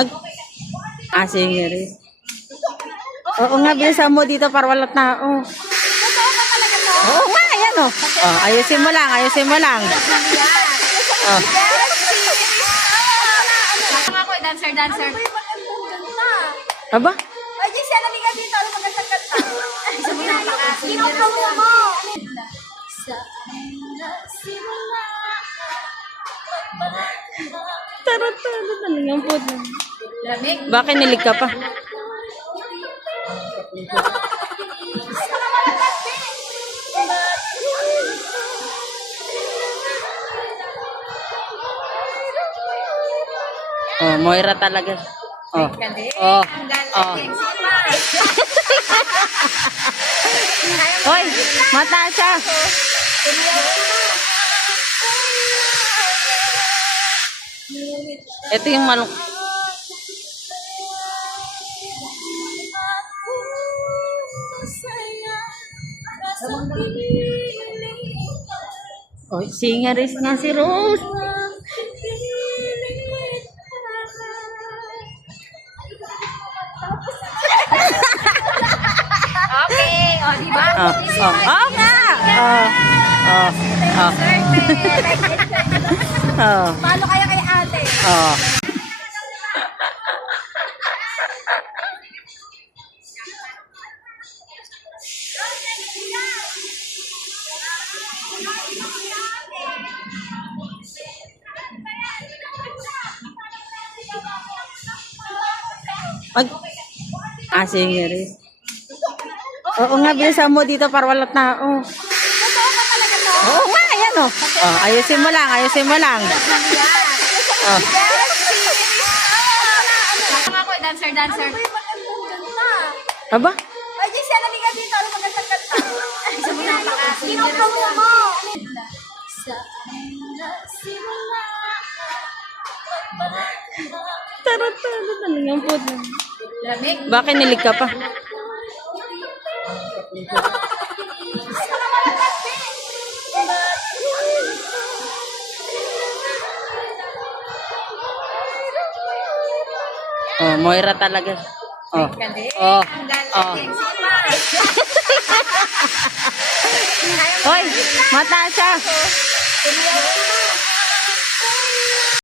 Mag singer eh. Oo nga, bilisan mo dito para walang tao. Oo nga, ayan o. Oh, ayusin mo lang, ayusin mo lang. Oh. Ako, dancer. Aba? Ay, Giselle, naliga dito. Ano magandang kanta? Kinupromo mo. Tarot-tarot na lang ang puto. Lamig. Bakit nilig ka pa? Oh, Moira talaga. Oh. Oh. Oh. Hoy, mata siya. Ito yung malung. Oh, singeris nga si Rose. Okay, o, diba? Oh nga. Paano kaya kay ate? Oh. Mag singeris. Oo nga, bilisan mo dito para walang tao. Oo nga, ayan o. Oh, ayusin mo lang, ayusin mo lang. Oh. Ako, dancer. Aba? Ay, Giselle, naliga dito. Ano magandang kanta? Kinupromo mo. Tarot-tarot na lang ang puto. Lamig. Bakit nilig ka pa? Oh, Moira talaga. Oh. Oh. Oh. Hoy, mata siya.